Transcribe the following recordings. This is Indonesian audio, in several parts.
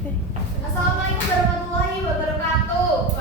Assalamualaikum warahmatullahi wabarakatuh.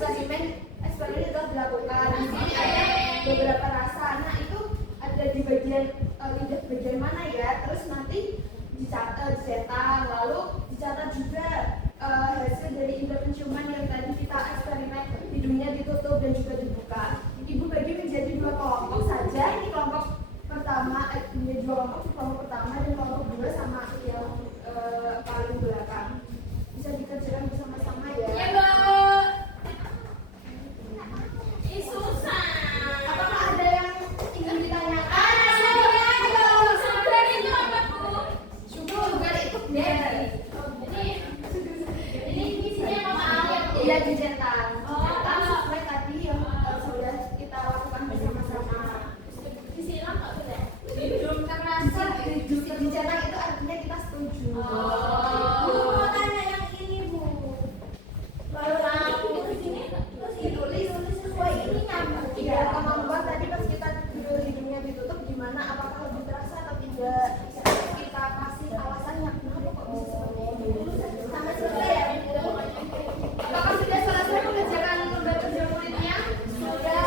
eksperimen itu dilakukan. Di sini ada beberapa rasa. Nah itu ada di bagian mana ya? Terus nanti dicetak, lalu dicatat juga hasil dari indera penciuman yang tadi kita eksperimen, hidungnya ditutup dan juga dibuka. Ibu bagi menjadi dua kelompok saja. Ini kelompok pertama, ini dua kelompok pertama dan kelompok kedua sama yang paling belakang. Bisa dikerjakan bersama-sama ya. Ya, Mbak. Ini susah. Apakah ada yang ingin ditanyakan? Sugar itu apa, Bu? Sugar itu benar. Ini isinya apa? Iya, dicetak. Oh. Cetak sesuai tadi yang sudah kita lakukan bersama-sama. Disiram nggak tuh, ya? Belum terasa dicetak itu artinya kita setuju. Oh. Bu, mau tanya yang ini, Bu. Kalau Terus ini ditulis sesuai ininya, Bu. Ya, kemampuan tadi pas kita hidungnya ditutup gimana? Apakah lebih terasa atau tidak? Kita kasih alasannya kenapa kok bisa seperti ini. Sampai selesai ya. Apakah sudah selesai mengerjakan lembar kerja muridnya? Sudah.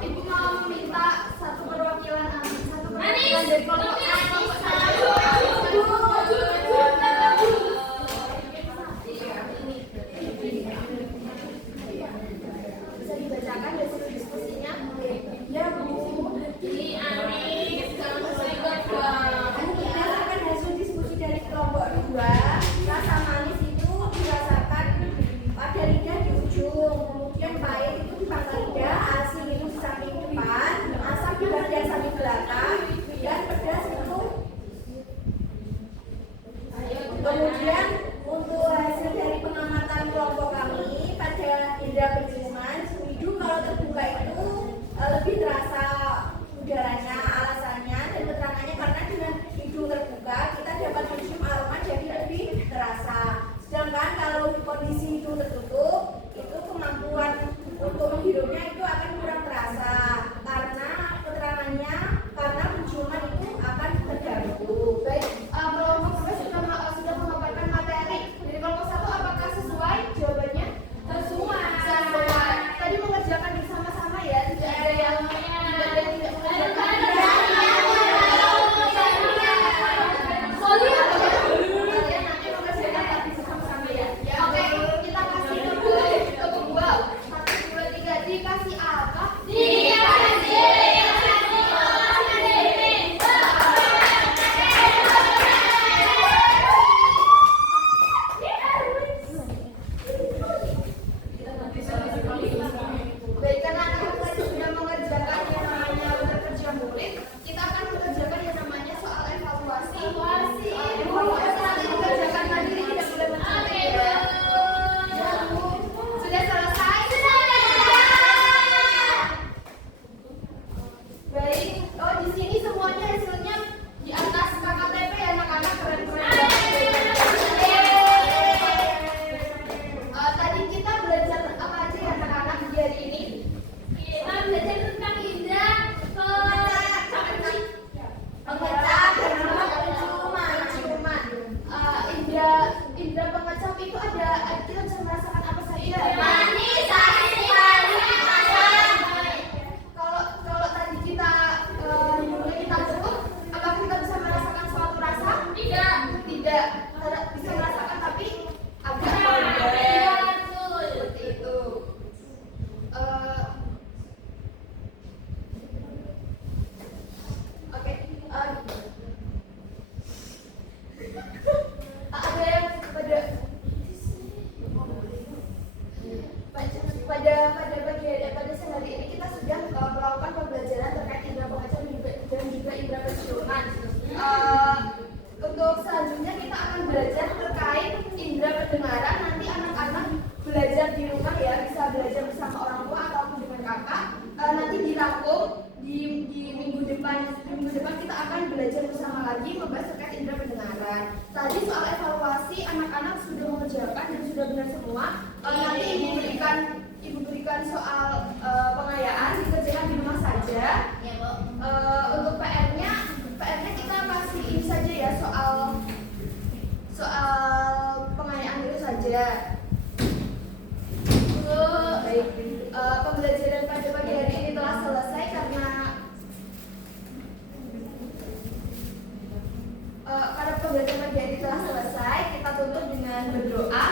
Ibu mau minta satu perwakilan dari kelompok A. Bisa dibacakan hasil diskusinya? Ya, Bu. ini Anis, kamu juga, Berdasarkan hasil diskusi dari kelompok 2, rasa manis itu dirasakan pada lidah di ujung, kemudian pahit itu di pangkal lidah, asin itu di samping depan, asam di bagian samping belakang, dan pedas itu. Kemudian untuk hasil dari pengamatan kelompok kami pada indera penciuman, hidung kalau terbuka itu lebih terasa udaranya, alasannya dan keterangannya karena dengan hidung terbuka kita dapat mencium aroma jadi lebih terasa. Sedangkan kalau di kondisi hidung tertutup itu kemampuan untuk menghirupnya itu akan kurang terasa karena keterangannya karena penciuman itu akan terganggu. Baik, kelompok sudah memaparkan materi. Dari kelompok 1 apakah sesuai jawabannya? Sesuai. Tadi mengerjakan bersama-sama ya, tidak ada yang tidak mengerjakan. Kalian nanti mengerjakan tapi bersama-sama ya. Oke, kita kasih ke kedua. 1, 2, 3 dikasih apa? Baik, karena anak-anak tadi sudah mengerjakan yang namanya lembar kerja murid, kita akan mengerjakan yang namanya soal evaluasi. Nanti dikerjakan mandiri, tidak boleh mencuri. Ya, Bu. Sudah selesai? Baik. Oh, di sini semuanya hasilnya di atas KKTP ya, anak-anak, keren-keren. Tadi kita belajar apa aja ya anak-anak di hari ini? Kita belajar tentang indera Pengecap dan juga penciuman. Indra pengecap itu ada kita bisa merasakan apa saja? manis, asin, asam. Kalau tadi kita hidungnya kita tutup, apakah kita bisa merasakan suatu rasa? Tidak. Tidak. Bisa merasakan tapi agak Iya, betul. seperti itu. Oke. Ada yang pada sehari ini kita sudah melakukan pembelajaran terkait indera pengecap dan juga indera penciuman. Untuk selanjutnya kita akan belajar terkait indera pendengaran. Nanti anak-anak belajar di rumah ya, bisa belajar bersama orang tua ataupun dengan kakak. Nanti dirangkum di minggu depan kita akan belajar bersama lagi membahas terkait indera pendengaran. Tadi soal evaluasi anak-anak sudah mengerjakan dan sudah benar semua. Nanti ibu berikan soal pengayaan dikerjakan di rumah saja. Ya, Bu. Untuk PR-nya kita kasih ini saja ya, soal pengayaan itu saja. pembelajaran pagi hari telah selesai, kita tutup dengan berdoa.